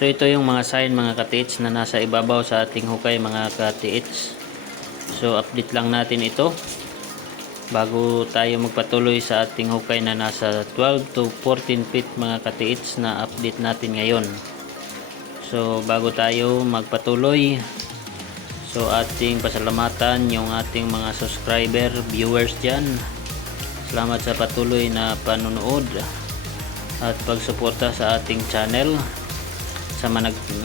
So ito yung mga sign mga ka-TH na nasa ibabaw sa ating hukay mga ka-TH. So update lang natin ito bago tayo magpatuloy sa ating hukay na nasa 12 to 14 feet mga ka-TH na update natin ngayon. So bago tayo magpatuloy, so ating pasalamatan yung ating mga subscriber, viewers dyan. Salamat sa patuloy na panonood at pagsuporta sa ating channel.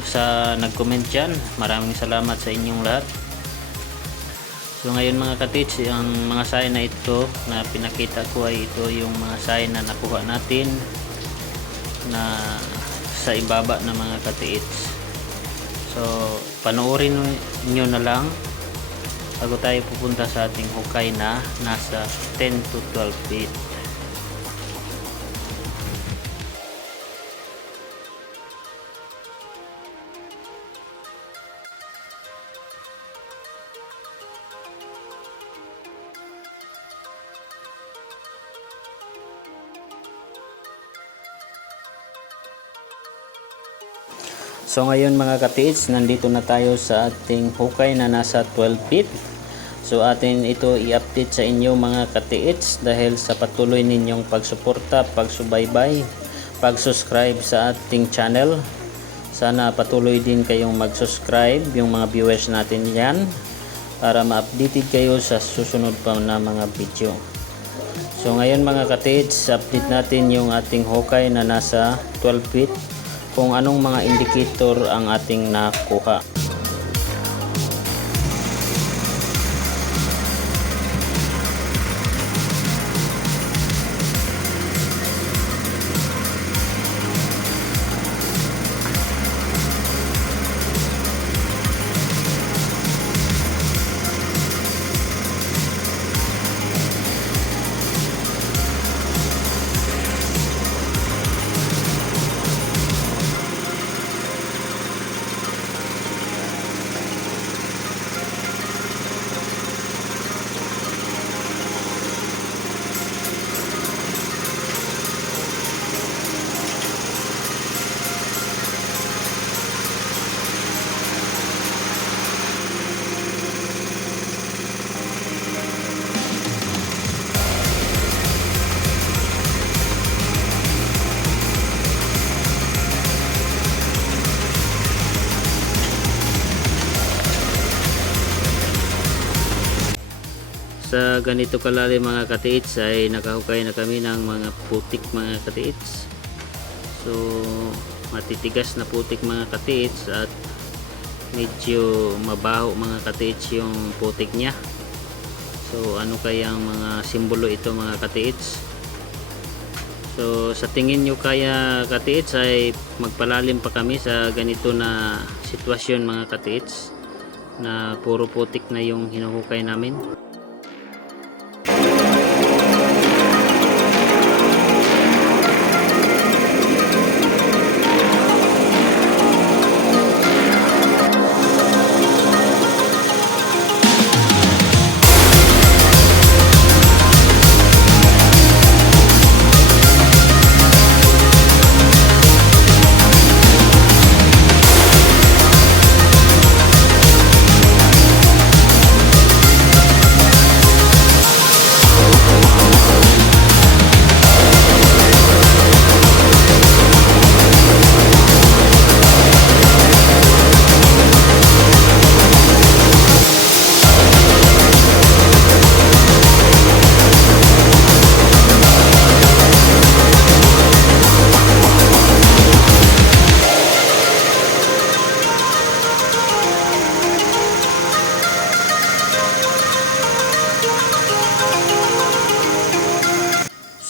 Sa nag-comment dyan, maraming salamat sa inyong lahat. So ngayon mga ka-TH, ang mga sign na ito na pinakita ko ay ito yung mga sign na nakuha natin na sa ibaba ng mga ka-TH. So panoorin nyo na lang bago tayo pupunta sa ating hukay na nasa 10 to 12 feet. So ngayon mga ka-TH, nandito na tayo sa ating hukay na nasa 12 feet. So atin ito i-update sa inyo mga ka-TH dahil sa patuloy ninyong pagsuporta, pagsubaybay, pag-subscribe sa ating channel. Sana patuloy din kayong mag-subscribe yung mga viewers natin yan para ma-updated kayo sa susunod pa na mga video. So ngayon mga ka-TH, update natin yung ating hukay na nasa 12 feet. Kung anong mga indicator ang ating nakuha. Sa ganito kalalim mga ka-TH ay nakahukay na kami ng mga putik mga ka-TH. So matitigas na putik mga ka-TH at medyo mabaho mga ka-TH yung putik nya. So ano kayang mga simbolo ito mga ka-TH? So sa tingin nyo kaya ka-TH ay magpalalim pa kami sa ganito na sitwasyon mga ka-TH na puro putik na yung hinuhukay namin?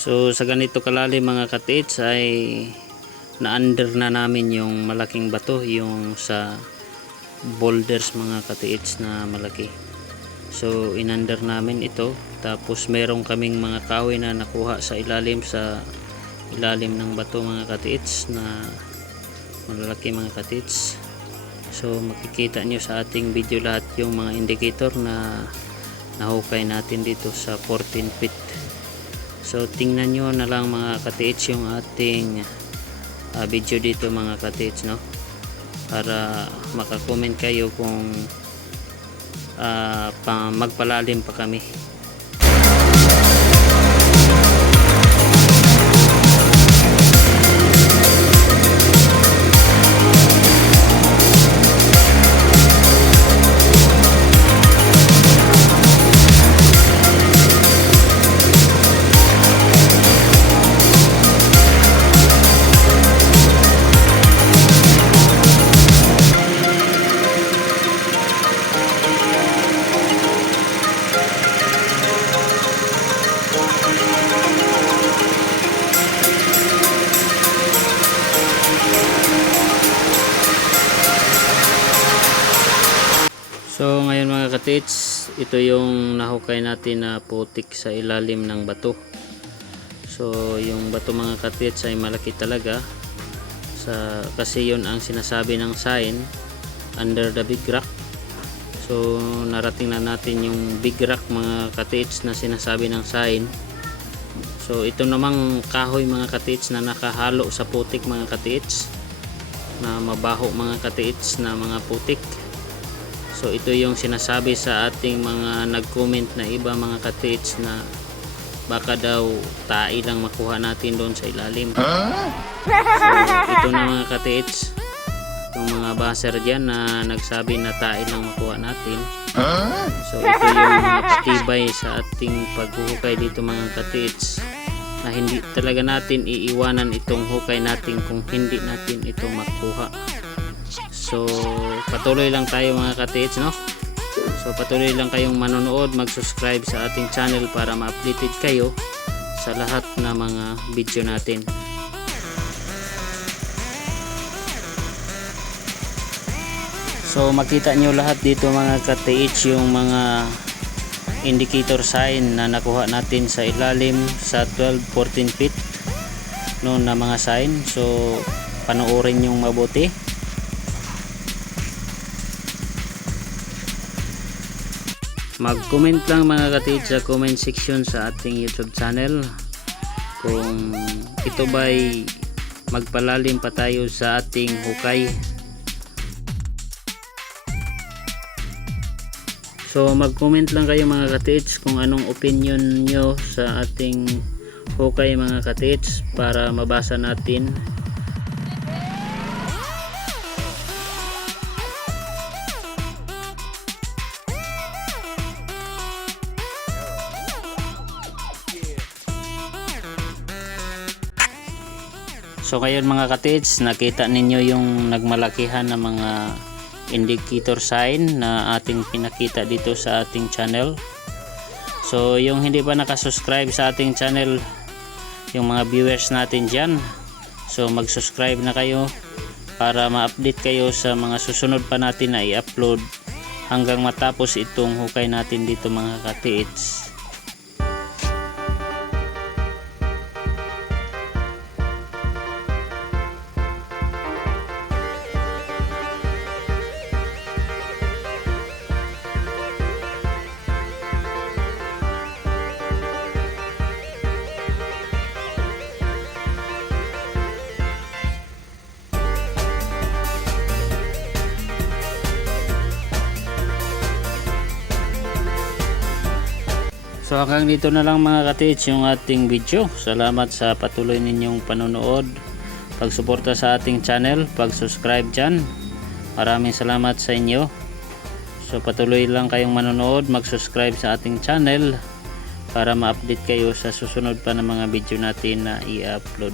So sa ganito kalalim mga ka-TH ay na-under na namin yung malaking bato, yung sa boulders mga ka-TH na malaki. So in-under namin ito, tapos meron kaming mga kahoy na nakuha sa ilalim ng bato mga ka-TH na malalaki mga ka-TH. So makikita nyo sa ating video lahat yung mga indicator na nahukay natin dito sa 14 feet. So tingnan nyo na lang mga ka-TH yung ating video dito mga ka-TH, no? para makakomment kayo kung magpalalim pa kami. So ngayon mga katits, ito yung nahukay natin na putik sa ilalim ng bato. So yung bato mga katits ay malaki talaga, kasi yun ang sinasabi ng sign, under the big rock. So narating na natin yung big rock mga katits na sinasabi ng sign. So ito namang kahoy mga katits na nakahalo sa putik mga katits, na mabaho mga katits na mga putik. So ito yung sinasabi sa ating mga nag-comment na iba mga katits, na baka daw tae lang makuha natin doon sa ilalim. So ito na mga katits, yung mga baser dyan na nagsabi na tae lang makuha natin. So ito yung matibay sa ating paghuhukay dito mga katits, na hindi talaga natin iiwanan itong hukay natin kung hindi natin ito makuha. So patuloy lang tayo mga katits, no? So patuloy lang kayong manonood, mag-subscribe sa ating channel para ma-updated kayo sa lahat na mga video natin. So makita nyo lahat dito mga katits yung mga indicator sign na nakuha natin sa ilalim sa 12-14 feet noon na mga sign. So panoorin yung mabuti. Mag-comment lang mga katits sa comment section sa ating YouTube channel kung ito ba'y magpalalim pa tayo sa ating hukay. So mag-comment lang kayo mga katits kung anong opinion nyo sa ating hukay mga katits para mabasa natin. So ngayon mga katits, nakita ninyo yung nagmalakihan na mga indicator sign na ating pinakita dito sa ating channel. So yung hindi pa nakasubscribe sa ating channel, yung mga viewers natin dyan, so mag-subscribe na kayo para ma-update kayo sa mga susunod pa natin na i-upload hanggang matapos itong hukay natin dito mga katits. So hanggang dito na lang mga katits yung ating video. Salamat sa patuloy ninyong panonood, pagsuporta sa ating channel, pag-subscribe dyan. Maraming salamat sa inyo. So patuloy lang kayong manonood, mag-subscribe sa ating channel para ma-update kayo sa susunod pa ng mga video natin na i-upload.